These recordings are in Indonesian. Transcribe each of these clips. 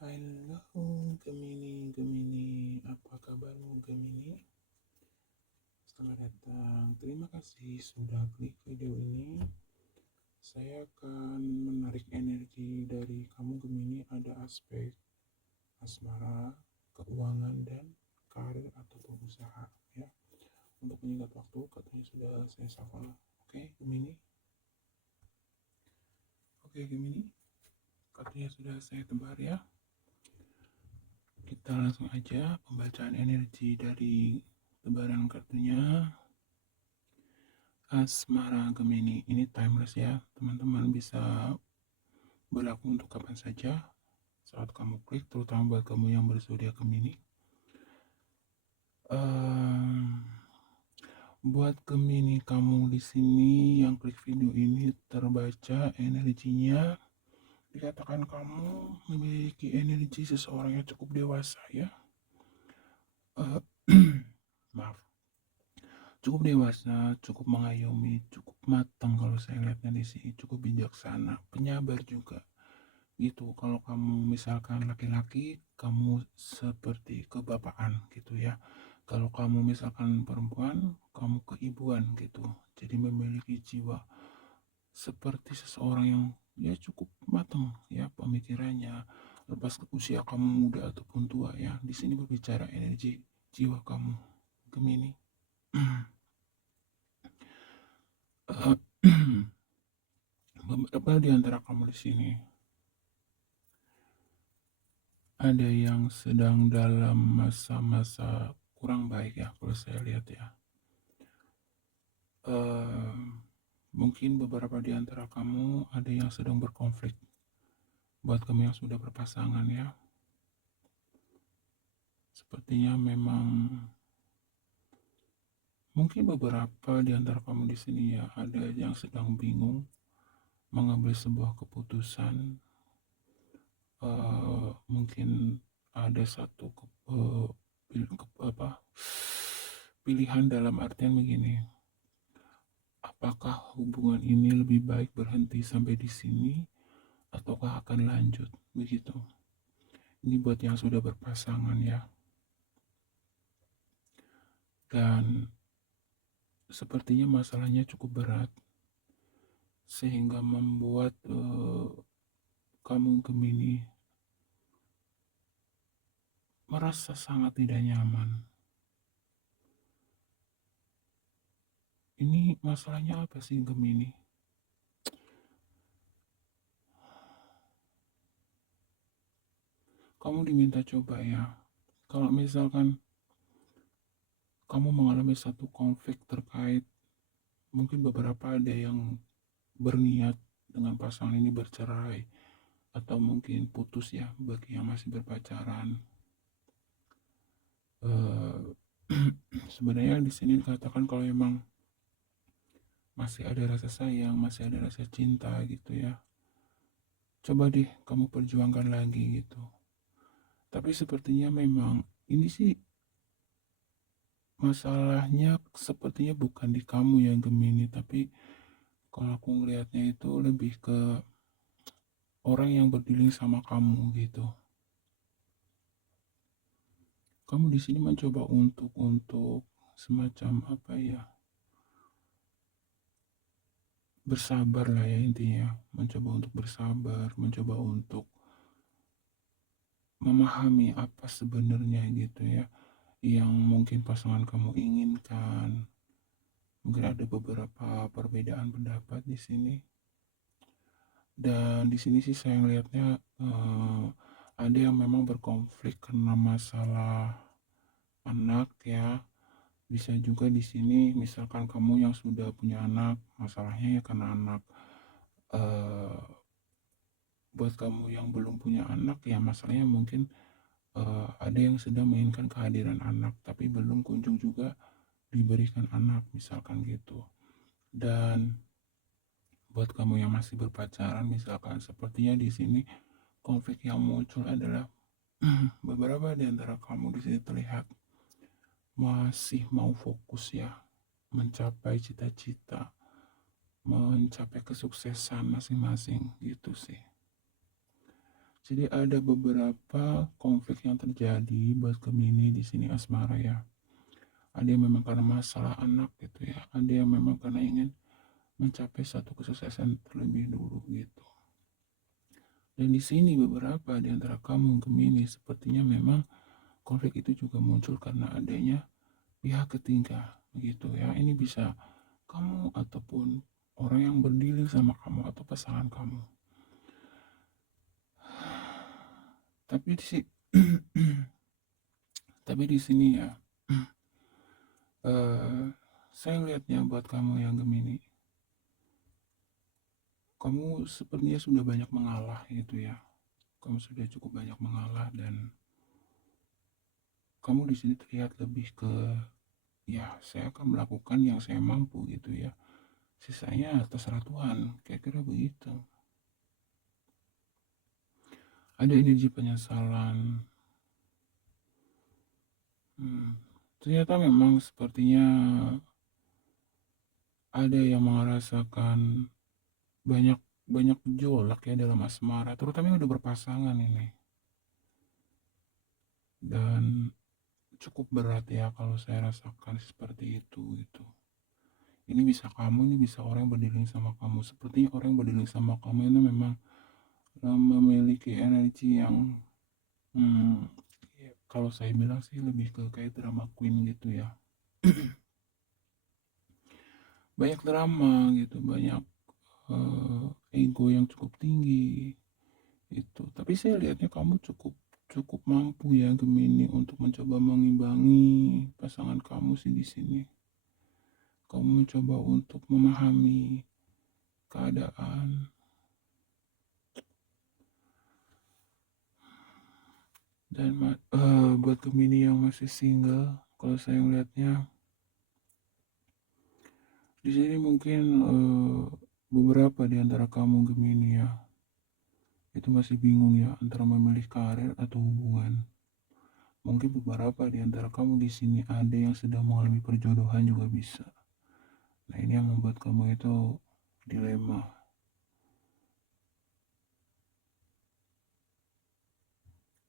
Halo Gemini, Gemini, apa kabarmu Gemini? Selamat datang, terima kasih sudah klik video ini. Saya akan menarik energi dari kamu Gemini, ada aspek asmara, keuangan, dan karir ataupun usaha ya. Untuk menyingkat waktu, katanya sudah saya shuffle. Oke Gemini? Oke Gemini, katanya sudah saya tebar ya. Kita langsung aja pembacaan energi dari tebaran kartunya. Asmara Gemini ini timeless ya, teman-teman, bisa berlaku untuk kapan saja saat kamu klik, terutama buat kamu yang berzodiak Gemini. Buat Gemini kamu di sini yang klik video ini, terbaca energinya, dikatakan kamu memiliki energi seseorang yang cukup dewasa ya. Maaf, cukup dewasa, cukup mengayomi, cukup matang kalau saya lihatnya di sini, cukup bijaksana, penyabar juga gitu. Kalau kamu misalkan laki-laki, kamu seperti kebapaan gitu ya. Kalau kamu misalkan perempuan, kamu keibuan gitu. Jadi memiliki jiwa seperti seseorang yang ya cukup matang ya pemikirannya. Lepas usia kamu muda ataupun tua ya, di sini berbicara energi jiwa kamu Gemini. Beberapa di antara kamu di sini ada yang sedang dalam masa-masa kurang baik ya, kalau saya lihat ya. Mungkin beberapa di antara kamu ada yang sedang berkonflik. Buat kamu yang sudah berpasangan ya, sepertinya memang mungkin beberapa di antara kamu di sini ya, ada yang sedang bingung mengambil sebuah keputusan. Mungkin ada satu pilihan dalam artian begini, apakah hubungan ini lebih baik berhenti sampai di sini ataukah akan lanjut begitu. Ini buat yang sudah berpasangan ya. Dan sepertinya masalahnya cukup berat sehingga membuat kamu Gemini merasa sangat tidak nyaman. Ini masalahnya apa sih Gemini? Kamu diminta coba ya. Kalau misalkan kamu mengalami satu konflik terkait, mungkin beberapa ada yang berniat dengan pasangan ini bercerai atau mungkin putus ya bagi yang masih berpacaran. Sebenarnya di sini dikatakan kalau memang masih ada rasa sayang, masih ada rasa cinta gitu ya, coba deh kamu perjuangkan lagi gitu. Tapi sepertinya memang ini sih masalahnya sepertinya bukan di kamu yang Gemini, tapi kalau aku ngelihatnya itu lebih ke orang yang berdealing sama kamu gitu. Kamu di sini mencoba untuk semacam apa ya, bersabar lah ya intinya, mencoba untuk bersabar, mencoba untuk memahami apa sebenarnya gitu ya yang mungkin pasangan kamu inginkan. Mungkin ada beberapa perbedaan pendapat di sini. Dan di sini sih saya ngelihatnya ada yang memang berkonflik karena masalah anak ya. Bisa juga di sini misalkan kamu yang sudah punya anak, masalahnya ya karena anak. Buat kamu yang belum punya anak ya masalahnya mungkin ada yang sedang menginginkan kehadiran anak tapi belum kunjung juga diberikan anak misalkan gitu. Dan buat kamu yang masih berpacaran misalkan, sepertinya di sini konflik yang muncul adalah beberapa di antara kamu di sini terlihat masih mau fokus ya mencapai cita-cita, mencapai kesuksesan masing-masing gitu sih. Jadi ada beberapa konflik yang terjadi buat Gemini di sini asmara ya. Ada yang memang karena masalah anak gitu ya. Ada yang memang karena ingin mencapai satu kesuksesan terlebih dulu gitu. Dan di sini beberapa di antara kamu Gemini sepertinya memang konflik itu juga muncul karena adanya pihak ketiga begitu ya. Ini bisa kamu ataupun orang yang berdiri sama kamu atau pasangan kamu. Tapi di sini tapi di sini ya eh, saya lihatnya buat kamu yang Gemini, kamu sepertinya sudah banyak mengalah gitu ya. Kamu sudah cukup banyak mengalah dan kamu di sini terlihat lebih ke ya saya akan melakukan yang saya mampu gitu ya. Sisanya terserah Tuhan, kira-kira begitu. Ada energi penyesalan. Ternyata memang sepertinya ada yang merasakan banyak banyak gejolak ya dalam asmara, terutama yang udah berpasangan ini. Dan cukup berat ya kalau saya rasakan seperti itu gitu. Ini bisa kamu, ini bisa orang yang berdiri sama kamu. Sepertinya orang yang berdiri sama kamu itu memang memiliki energi yang hmm, ya, kalau saya bilang sih lebih ke kayak drama queen gitu ya. Banyak drama gitu, banyak ego yang cukup tinggi itu. Tapi saya lihatnya kamu cukup cukup mampu ya Gemini untuk mencoba mengimbangi pasangan kamu sih di sini. Kamu mencoba untuk memahami keadaan dan buat Gemini yang masih single, kalau saya melihatnya di sini mungkin beberapa di antara kamu Gemini ya itu masih bingung ya antara memilih karir atau hubungan. Mungkin beberapa di antara kamu di sini ada yang sedang mengalami perjodohan juga bisa. Nah, ini yang membuat kamu itu dilema.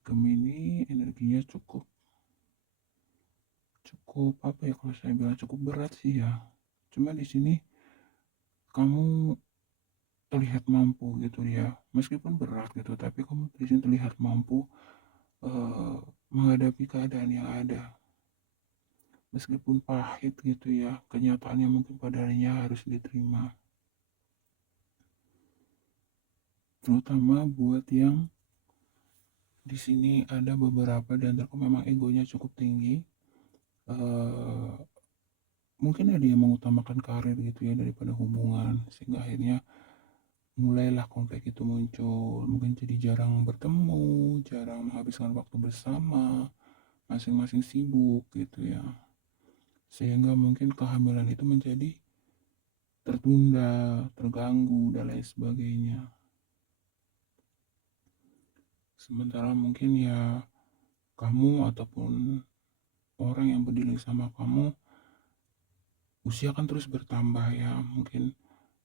Gemini energinya cukup cukup apa ya kalau saya bilang cukup berat sih ya. Cuma di sini kamu terlihat mampu gitu ya. Meskipun berat gitu, tapi kamu di sini terlihat mampu uh, menghadapi keadaan yang ada. Meskipun pahit gitu ya, kenyataannya mungkin padanya harus diterima. Terutama buat yang di sini ada beberapa dan antara memang egonya cukup tinggi. Uh, Mungkin ada yang mengutamakan karir gitu ya daripada hubungan, sehingga akhirnya mulailah konflik itu muncul. Mungkin jadi jarang bertemu, jarang menghabiskan waktu bersama, masing-masing sibuk gitu ya, sehingga mungkin kehamilan itu menjadi tertunda, terganggu dan lain sebagainya. Sementara mungkin ya kamu ataupun orang yang berdiri sama kamu usia kan terus bertambah ya. Mungkin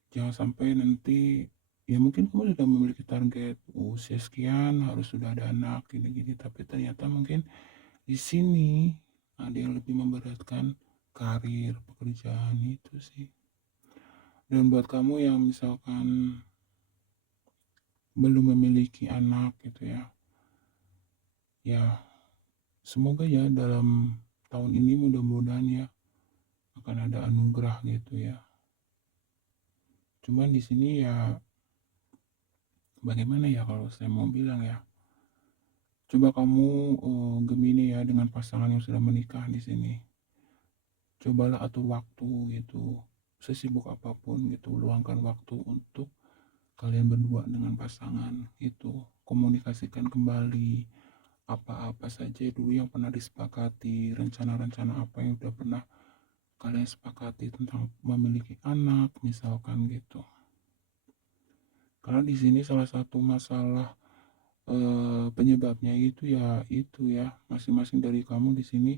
jangan sampai nanti ya mungkin kamu sudah memiliki target usia sekian harus sudah ada anak gini-gini, tapi ternyata mungkin di sini ada yang lebih memberatkan karir pekerjaan itu sih. Dan buat kamu yang misalkan belum memiliki anak gitu ya, ya semoga ya dalam tahun ini mudah-mudahan ya akan ada anugerah gitu ya. Cuman di sini ya bagaimana ya kalau saya mau bilang ya, coba kamu Gemini ya dengan pasangan yang sudah menikah di sini, cobalah atur waktu gitu, sesibuk apapun gitu, luangkan waktu untuk kalian berdua dengan pasangan itu, komunikasikan kembali apa-apa saja dulu yang pernah disepakati, rencana-rencana apa yang udah pernah kalian sepakati tentang memiliki anak misalkan gitu. Karena di sini salah satu masalah penyebabnya itu ya masing-masing dari kamu di sini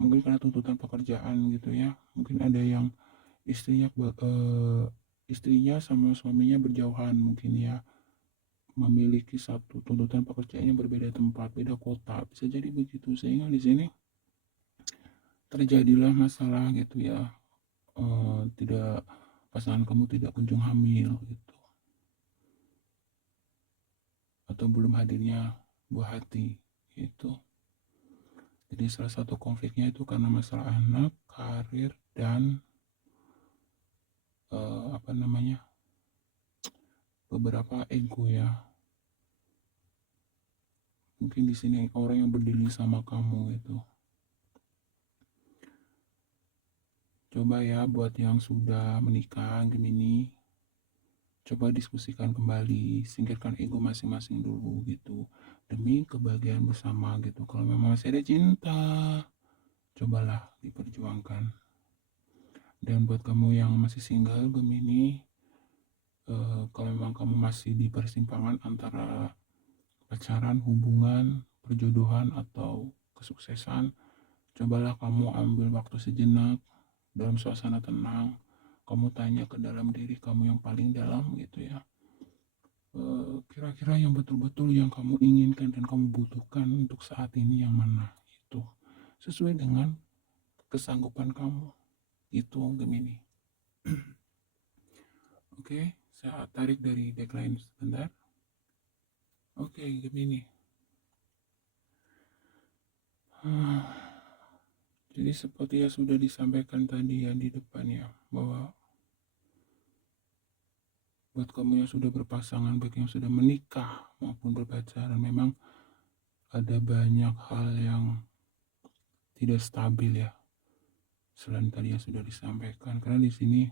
mungkin karena tuntutan pekerjaan gitu ya. Mungkin ada yang istrinya istrinya sama suaminya berjauhan mungkin ya, memiliki satu tuntutan pekerjaan yang berbeda tempat, beda kota, bisa jadi begitu. Sehingga di sini terjadilah masalah gitu ya, tidak pasangan kamu tidak kunjung hamil gitu, atau belum hadirnya buah hati itu. Jadi salah satu konfliknya itu karena masalah anak, karir, dan apa namanya, beberapa ego ya. Mungkin di sini orang yang berdiri sama kamu itu. Coba ya buat yang sudah menikah Gemini, coba diskusikan kembali, singkirkan ego masing-masing dulu gitu, demi kebahagiaan bersama gitu. Kalau memang masih ada cinta, cobalah diperjuangkan. Dan buat kamu yang masih single Gemini, kalau memang kamu masih di persimpangan antara pacaran, hubungan, perjodohan, atau kesuksesan, cobalah kamu ambil waktu sejenak dalam suasana tenang. Kamu tanya ke dalam diri kamu yang paling dalam gitu ya. Kira-kira yang betul-betul yang kamu inginkan dan kamu butuhkan untuk saat ini yang mana? Itu sesuai dengan kesanggupan kamu. Itu Gemini. Oke, saya tarik dari deadline sebentar. Oke, Gemini. Jadi seperti yang sudah disampaikan tadi ya di depannya, bahwa buat kamu yang sudah berpasangan, baik yang sudah menikah maupun berpacaran, memang ada banyak hal yang tidak stabil ya. Selain tadi yang sudah disampaikan, karena di sini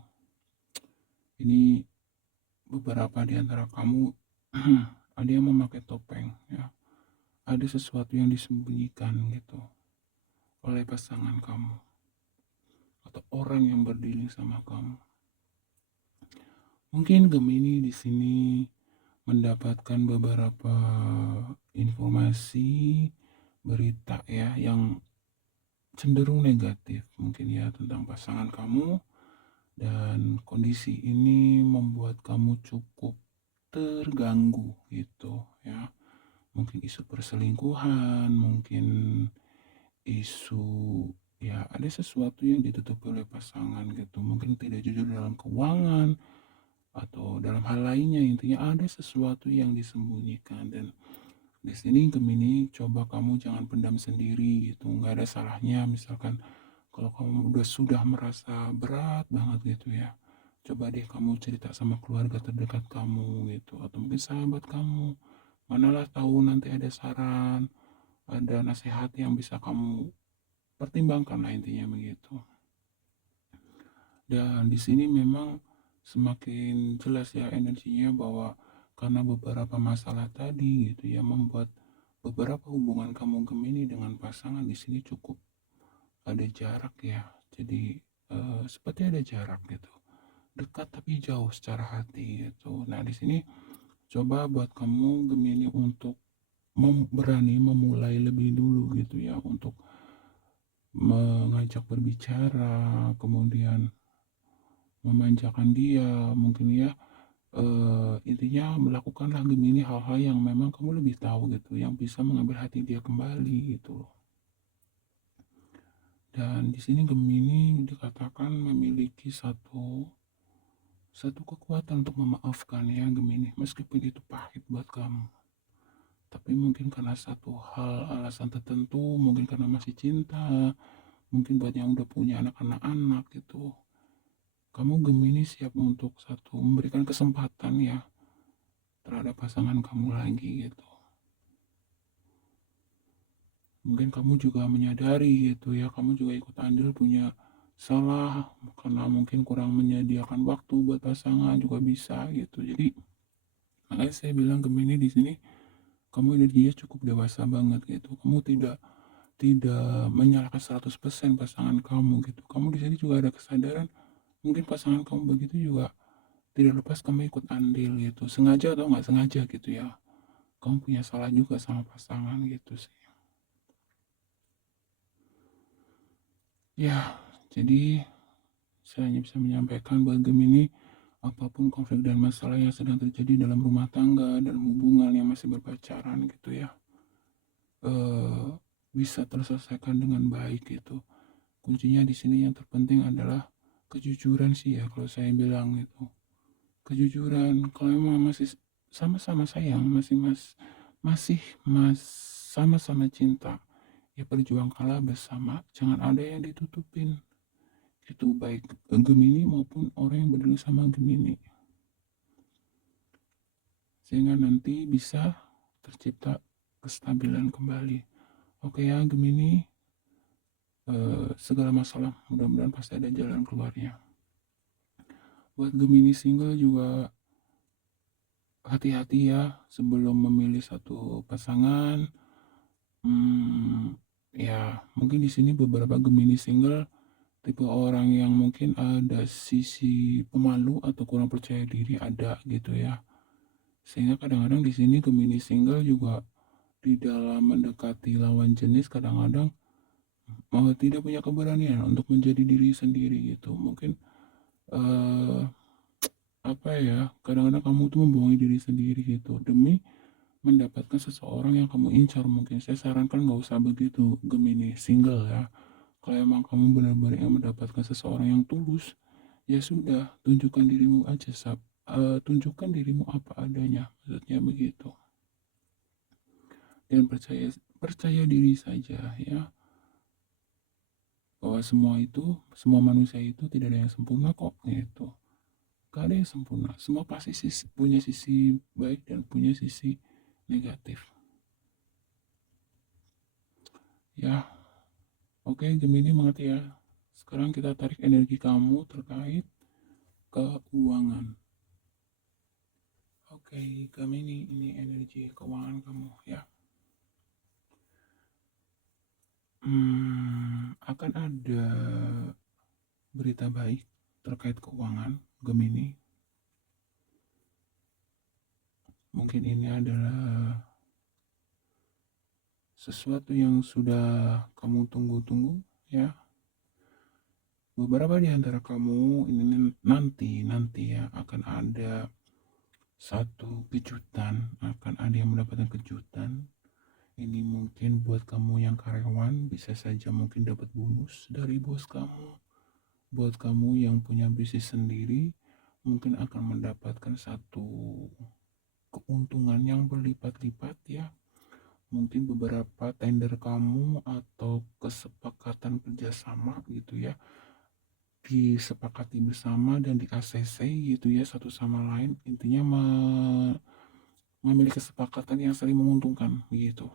ini beberapa di antara kamu ada yang memakai topeng ya. Ada sesuatu yang disembunyikan gitu oleh pasangan kamu atau orang yang berdiri sama kamu. Mungkin Gemini di sini mendapatkan beberapa informasi berita ya yang cenderung negatif mungkin ya tentang pasangan kamu, dan kondisi ini membuat kamu cukup terganggu gitu ya. Mungkin isu perselingkuhan, mungkin isu ya ada sesuatu yang ditutupi oleh pasangan gitu, mungkin tidak jujur dalam keuangan atau dalam hal lainnya. Intinya ada sesuatu yang disembunyikan, dan di sini Gemini coba kamu jangan pendam sendiri gitu. Nggak ada salahnya misalkan kalau kamu sudah merasa berat banget gitu ya, coba deh kamu cerita sama keluarga terdekat kamu gitu, atau mungkin sahabat kamu. Manalah tahu nanti ada saran, ada nasihat yang bisa kamu pertimbangkan lah, intinya begitu. Dan di sini memang semakin jelas ya energinya, bahwa karena beberapa masalah tadi gitu ya membuat beberapa hubungan kamu Gemini dengan pasangan di sini cukup ada jarak ya. Jadi seperti ada jarak gitu. Dekat tapi jauh secara hati gitu. Nah, di sini coba buat kamu Gemini untuk berani memulai lebih dulu gitu ya, untuk mengajak berbicara, kemudian memanjakan dia mungkin ya. Intinya melakukanlah Gemini hal-hal yang memang kamu lebih tahu gitu, yang bisa mengambil hati dia kembali gitu loh. Dan di sini Gemini dikatakan memiliki satu kekuatan untuk memaafkan ya Gemini, meskipun itu pahit buat kamu. Tapi mungkin karena satu hal alasan tertentu, mungkin karena masih cinta, mungkin buat yang udah punya anak-anak gitu, kamu Gemini siap untuk memberikan kesempatan ya terhadap pasangan kamu lagi gitu. Mungkin kamu juga menyadari gitu ya, kamu juga ikut andil punya salah karena mungkin kurang menyediakan waktu buat pasangan juga bisa gitu. Jadi makanya saya bilang Gemini di sini kamu energinya cukup dewasa banget gitu. Kamu tidak tidak menyalahkan 100% pasangan kamu gitu. Kamu di sini juga ada kesadaran mungkin pasangan kamu begitu juga tidak lepas kamu ikut andil gitu. Sengaja atau nggak sengaja gitu ya. Kamu punya salah juga sama pasangan gitu sih. Ya, jadi saya hanya bisa menyampaikan buat Gemini, apapun konflik dan masalah yang sedang terjadi dalam rumah tangga, dalam hubungan yang masih berpacaran gitu ya, eh, bisa terselesaikan dengan baik gitu. Kuncinya di sini yang terpenting adalah kejujuran sih ya kalau saya bilang itu. Kejujuran, kalau memang masih sama-sama sayang, masih mas sama-sama cinta, ya perjuangkanlah bersama, jangan ada yang ditutupin. Itu baik Gemini maupun orang yang berdiri sama Gemini. Sehingga nanti bisa tercipta kestabilan kembali. Oke ya Gemini, segala masalah mudah-mudahan pasti ada jalan keluarnya. Buat Gemini single juga hati-hati ya sebelum memilih satu pasangan. Ya mungkin di sini beberapa Gemini single tipe orang yang mungkin ada sisi pemalu atau kurang percaya diri ada gitu ya. Sehingga kadang-kadang di sini Gemini single juga di dalam mendekati lawan jenis kadang-kadang mau tidak punya keberanian untuk menjadi diri sendiri gitu. Mungkin eh apa ya, kadang-kadang kamu tuh membohongi diri sendiri gitu demi mendapatkan seseorang yang kamu incar. Mungkin saya sarankan nggak usah begitu Gemini single ya. Kalau emang kamu benar-benar ingin mendapatkan seseorang yang tulus, ya sudah, tunjukkan dirimu aja, tunjukkan dirimu apa adanya, maksudnya begitu. Dan percaya percaya diri saja ya, bahwa semua manusia itu tidak ada yang sempurna kok gitu. Gak ada yang sempurna, semua pasti punya sisi baik dan punya sisi negatif ya. Oke Gemini, mengerti ya. Sekarang kita tarik energi kamu terkait keuangan. Oke Gemini, ini energi keuangan kamu ya. Akan ada berita baik terkait keuangan Gemini. Mungkin ini adalah sesuatu yang sudah kamu tunggu-tunggu ya. Beberapa di antara kamu ini nanti ya akan ada satu kejutan, akan ada yang mendapatkan kejutan. Ini mungkin buat kamu yang karyawan bisa saja mungkin dapat bonus dari bos kamu. Buat kamu yang punya bisnis sendiri mungkin akan mendapatkan satu keuntungan yang berlipat-lipat ya. Mungkin beberapa tender kamu atau kesepakatan kerjasama gitu ya, disepakati bersama dan di ACC gitu ya satu sama lain, intinya memiliki kesepakatan yang saling menguntungkan gitu.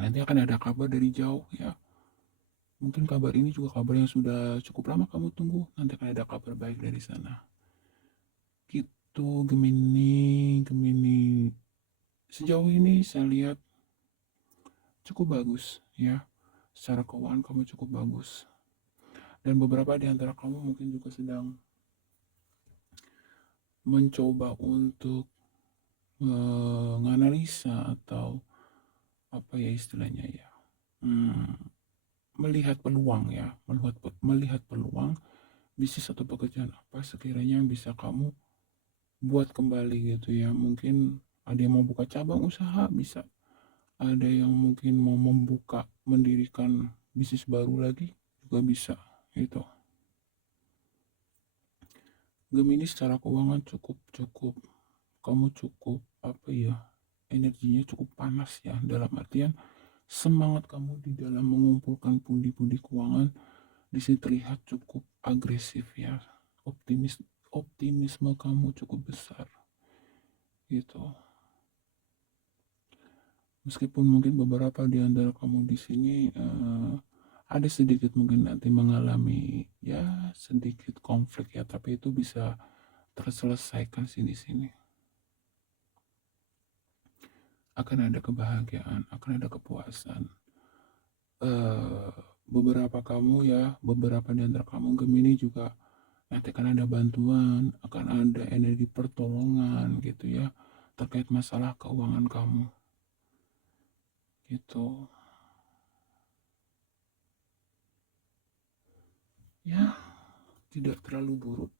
Nanti akan ada kabar dari jauh ya, mungkin kabar ini juga kabar yang sudah cukup lama kamu tunggu, nanti akan ada kabar baik dari sana gitu Gemini. Sejauh ini saya lihat cukup bagus ya, secara keuangan kamu cukup bagus. Dan beberapa di antara kamu mungkin juga sedang mencoba untuk menganalisa atau apa ya istilahnya ya, melihat peluang ya, melihat peluang bisnis atau pekerjaan apa sekiranya yang bisa kamu buat kembali gitu ya. Mungkin ada yang mau buka cabang usaha, bisa ada yang mungkin mau mendirikan bisnis baru lagi juga bisa gitu. Gemini secara keuangan cukup kamu cukup apa ya, energinya cukup panas ya, dalam artian semangat kamu di dalam mengumpulkan pundi-pundi keuangan di sini terlihat cukup agresif ya. Optimisme kamu cukup besar gitu. Meskipun mungkin beberapa di antara kamu di sini ada sedikit mungkin nanti mengalami ya sedikit konflik ya, tapi itu bisa terselesaikan sih di sini. Akan ada kebahagiaan, akan ada kepuasan. Beberapa di antara kamu Gemini juga nanti akan ada bantuan, akan ada energi pertolongan gitu ya terkait masalah keuangan kamu gitu ya. Tidak terlalu buruk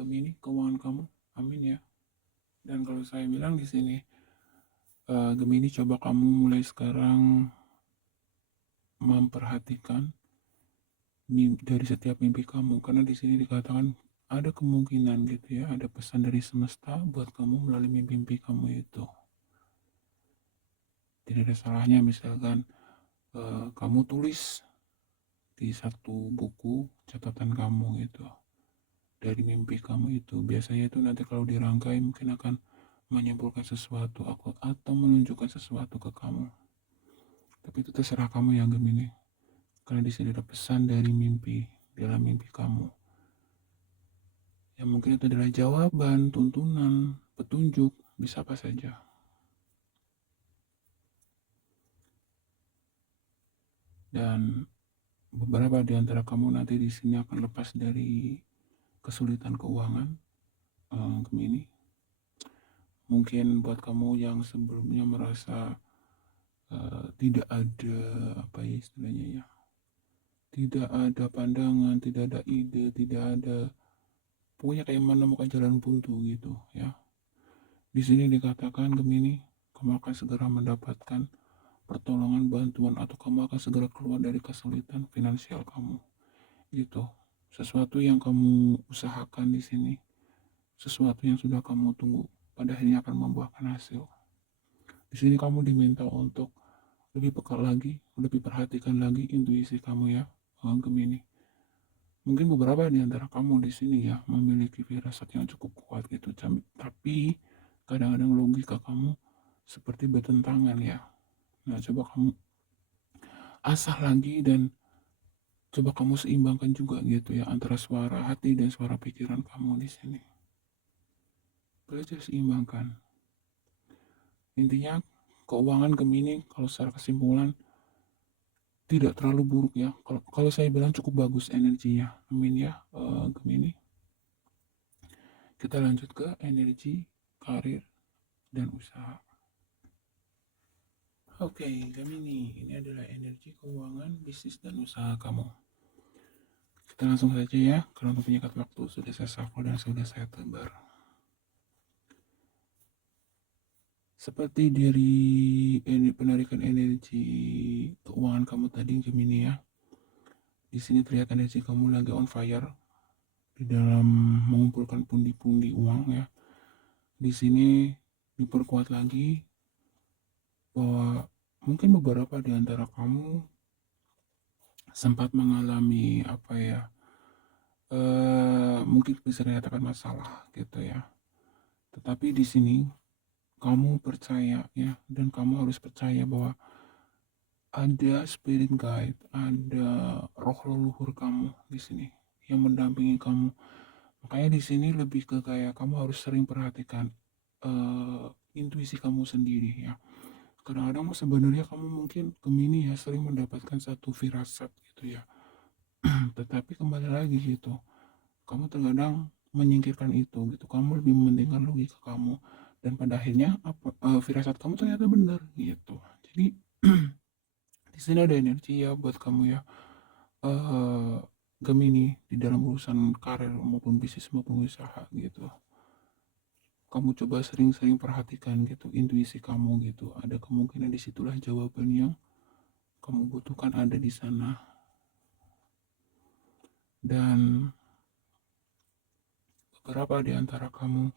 Gemini keuangan kamu. Amin ya. Dan kalau saya bilang di sini, Gemini, coba kamu mulai sekarang memperhatikan dari setiap mimpi kamu, karena di sini dikatakan ada kemungkinan gitu ya, ada pesan dari semesta buat kamu melalui mimpi-mimpi kamu itu. Tidak ada salahnya misalkan kamu tulis di satu buku catatan kamu gitu dari mimpi kamu itu. Biasanya itu nanti kalau dirangkai mungkin akan menyimpulkan sesuatu atau menunjukkan sesuatu ke kamu. Tapi itu terserah kamu ya Gemini. Karena di sini ada pesan dari mimpi, dalam mimpi kamu. Yang mungkin itu adalah jawaban, tuntunan, petunjuk, bisa apa saja. Dan beberapa di antara kamu nanti di sini akan lepas dari kesulitan keuangan, Gemini. Mungkin buat kamu yang sebelumnya merasa tidak ada apa ya istilahnya ya, tidak ada pandangan, tidak ada ide, tidak ada, pokoknya kayak menemukan jalan buntu gitu ya. Di sini dikatakan Gemini, kamu akan segera mendapatkan pertolongan, bantuan, atau kamu akan segera keluar dari kesulitan finansial kamu. Gitu. Sesuatu yang kamu usahakan di sini, sesuatu yang sudah kamu tunggu, pada akhirnya akan membuahkan hasil. Di sini kamu diminta untuk lebih peka lagi, lebih perhatikan lagi intuisi kamu ya, Gemini. Mungkin beberapa di antara kamu di sini ya memiliki firasat yang cukup kuat gitu, tapi kadang-kadang logika kamu seperti bertentangan ya. Nah, coba kamu asah lagi dan coba kamu seimbangkan juga gitu ya antara suara hati dan suara pikiran kamu di sini. Belajar seimbangkan. Intinya keuangan Gemini kalau secara kesimpulan tidak terlalu buruk ya. Kalau saya bilang cukup bagus energinya. Amin ya, Gemini. Kita lanjut ke energi, karir, dan usaha. Oke, Gemini, ini adalah energi keuangan, bisnis, dan usaha kamu. Kita langsung saja ya, karena untuk penyikat waktu sudah saya shuffle dan sudah saya tebar. Seperti dari penarikan energi keuangan kamu tadi, Gemini ya. Di sini terlihat energi kamu lagi on fire di dalam mengumpulkan pundi-pundi uang ya. Di sini diperkuat lagi bahwa mungkin beberapa di antara kamu sempat mengalami apa ya, mungkin bisa dikatakan masalah gitu ya. Tetapi di sini kamu percaya ya, dan kamu harus percaya bahwa ada spirit guide, ada roh leluhur kamu di sini yang mendampingi kamu. Makanya di sini lebih ke kayak kamu harus sering perhatikan intuisi kamu sendiri ya. Kadang-kadang sebenarnya kamu mungkin Gemini ya sering mendapatkan satu firasat gitu ya. Tetapi kembali lagi gitu, kamu terkadang menyingkirkan itu gitu. Kamu lebih mementingkan logika kamu dan pada akhirnya firasat kamu ternyata benar gitu. Jadi di sini ada energi ya buat kamu ya. Gemini di dalam urusan karir maupun bisnis maupun usaha gitu. Kamu coba sering-sering perhatikan gitu intuisi kamu gitu. Ada kemungkinan disitulah jawaban yang kamu butuhkan ada di sana. Dan beberapa di antara kamu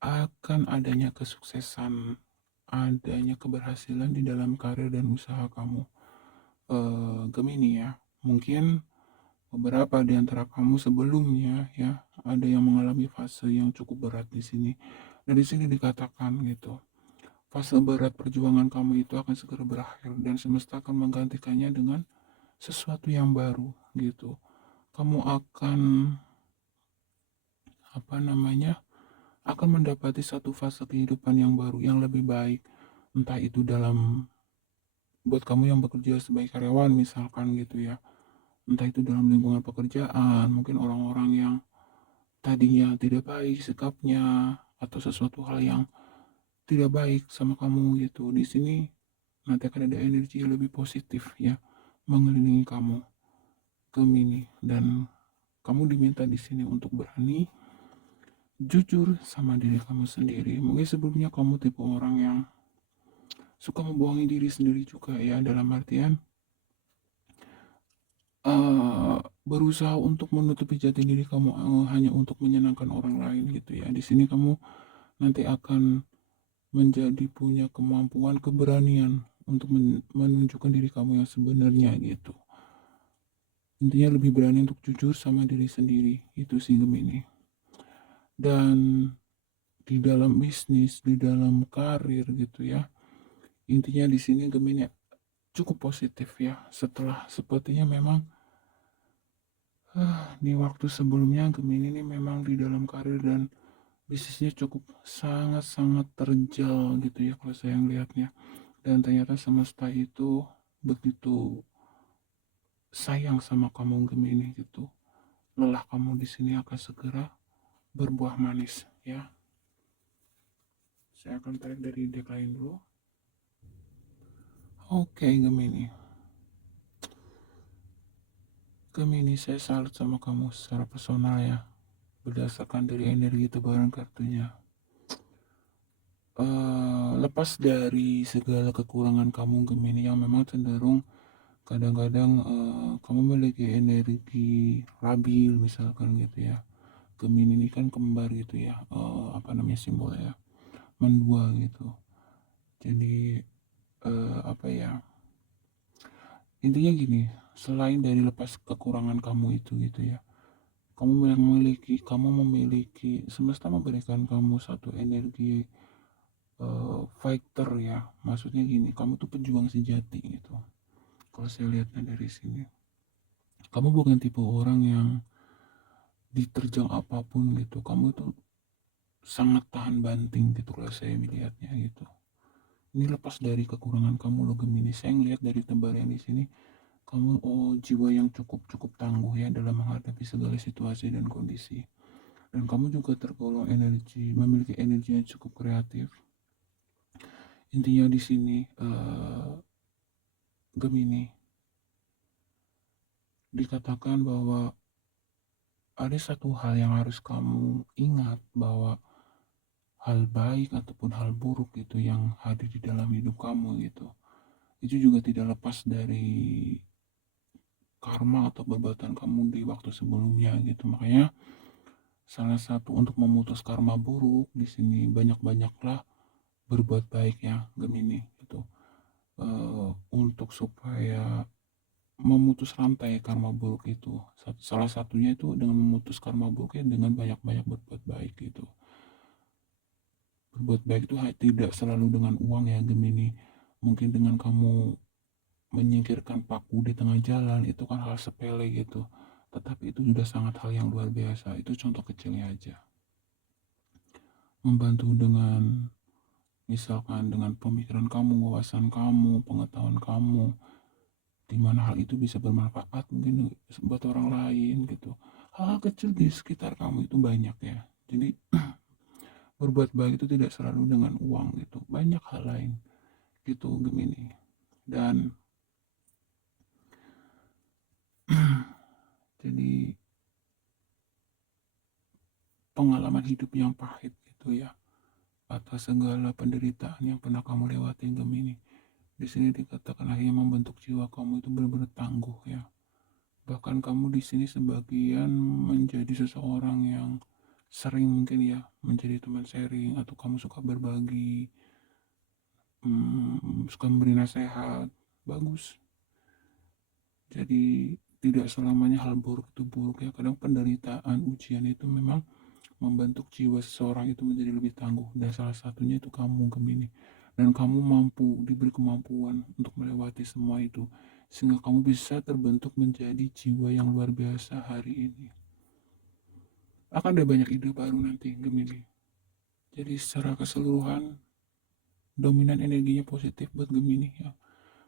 akan adanya kesuksesan, adanya keberhasilan di dalam karir dan usaha kamu. Gemini ya, mungkin beberapa di antara kamu sebelumnya ya ada yang mengalami fase yang cukup berat di sini. Dan di sini dikatakan gitu, fase berat perjuangan kamu itu akan segera berakhir dan semesta akan menggantikannya dengan sesuatu yang baru gitu. Kamu akan akan mendapati satu fase kehidupan yang baru yang lebih baik, entah itu dalam buat kamu yang bekerja sebagai karyawan misalkan gitu ya, entah itu dalam lingkungan pekerjaan, mungkin orang-orang yang tadinya tidak baik sikapnya atau sesuatu hal yang tidak baik sama kamu gitu. Di sini nanti akan ada energi yang lebih positif ya mengelilingi kamu, Gemini. Dan Kamu diminta di sini untuk berani jujur sama diri kamu sendiri. Mungkin sebelumnya kamu tipe orang yang suka membohongi diri sendiri juga ya, dalam artian berusaha untuk menutupi jati diri kamu hanya untuk menyenangkan orang lain gitu ya. Di sini kamu nanti akan menjadi punya kemampuan, keberanian untuk menunjukkan diri kamu yang sebenarnya gitu. Intinya lebih berani untuk jujur sama diri sendiri, itu sih Gemini. Dan di dalam bisnis, di dalam karir gitu ya. Intinya di sini Gemini cukup positif ya. Setelah sepertinya memang di waktu sebelumnya Gemini ini memang di dalam karir dan bisnisnya cukup sangat-sangat terjal gitu ya kalau saya melihatnya. Dan ternyata semesta itu begitu sayang sama kamu Gemini gitu. Lelah kamu di sini akan segera berbuah manis ya. Saya akan tarik dari deck lain dulu. Oke Gemini. Gemini, saya salut sama kamu secara personal ya. Berdasarkan dari energi tebaran kartunya. Lepas dari segala kekurangan kamu Gemini yang memang cenderung kadang-kadang kamu memiliki energi labil misalkan gitu ya. Gemini ini kan kembar gitu ya, apa namanya simbolnya ya, mendua gitu. Jadi apa ya, intinya gini, selain dari lepas kekurangan kamu itu gitu ya, kamu memiliki semesta memberikan kamu satu energi fighter ya. Maksudnya gini, kamu tuh pejuang sejati gitu. Kalau saya lihatnya dari sini, kamu bukan tipe orang yang diterjang apapun gitu. Kamu tuh sangat tahan banting gitu kalau saya melihatnya gitu. Ini lepas dari kekurangan kamu loh Gemini. Saya ngelihat dari tebaran di sini, kamu jiwa yang cukup tangguh ya dalam menghadapi segala situasi dan kondisi. Dan kamu juga tergolong memiliki energi yang cukup kreatif. Intinya di sini Gemini dikatakan bahwa ada satu hal yang harus kamu ingat, bahwa hal baik ataupun hal buruk itu yang hadir di dalam hidup kamu gitu, itu juga tidak lepas dari karma atau perbuatan kamu di waktu sebelumnya gitu. Makanya salah satu untuk memutus karma buruk di sini, banyak-banyaklah berbuat baik ya Gemini gitu. Untuk supaya memutus rantai karma buruk itu, salah satunya itu dengan memutus karma buruknya dengan banyak-banyak berbuat baik gitu. Berbuat baik itu tidak selalu dengan uang ya Gemini. Mungkin dengan kamu menyingkirkan paku di tengah jalan, itu kan hal sepele gitu, tetapi itu sudah sangat hal yang luar biasa. Itu contoh kecilnya aja. Membantu dengan misalkan dengan pemikiran kamu, wawasan kamu, pengetahuan kamu, di mana hal itu bisa bermanfaat mungkin buat orang lain gitu. Hal-hal kecil di sekitar kamu itu banyak ya. Jadi berbuat baik itu tidak selalu dengan uang gitu, banyak hal lain gitu Gemini. Dan jadi pengalaman hidup yang pahit gitu ya, atas segala penderitaan yang pernah kamu lewati Gemini, di sini dikatakan akhirnya membentuk jiwa kamu itu benar-benar tangguh ya. Bahkan kamu di sini sebagian menjadi seseorang yang sering mungkin ya menjadi teman sharing, atau kamu suka berbagi, suka memberi nasihat, bagus. Jadi tidak selamanya hal buruk itu buruk ya. Kadang penderitaan, ujian itu memang membentuk jiwa seseorang itu menjadi lebih tangguh, dan salah satunya itu kamu Gemini. Dan kamu mampu diberi kemampuan untuk melewati semua itu, sehingga kamu bisa terbentuk menjadi jiwa yang luar biasa hari ini. Akan ada banyak ide baru nanti Gemini. Jadi secara keseluruhan dominan energinya positif buat Gemini ya.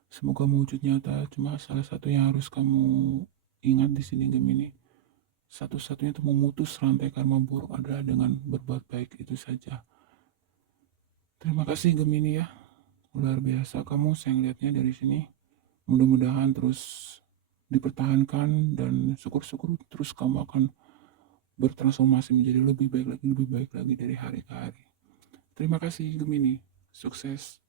Semoga mewujud nyata. Cuma salah satu yang harus kamu ingat di sini Gemini, satu-satunya untuk memutus rantai karma buruk adalah dengan berbuat baik, itu saja. Terima kasih Gemini ya. Luar biasa kamu, saya ngeliatnya dari sini. Mudah-mudahan terus dipertahankan, dan syukur-syukur terus kamu akan bertransformasi menjadi lebih baik lagi dari hari ke hari. Terima kasih Gemini, sukses.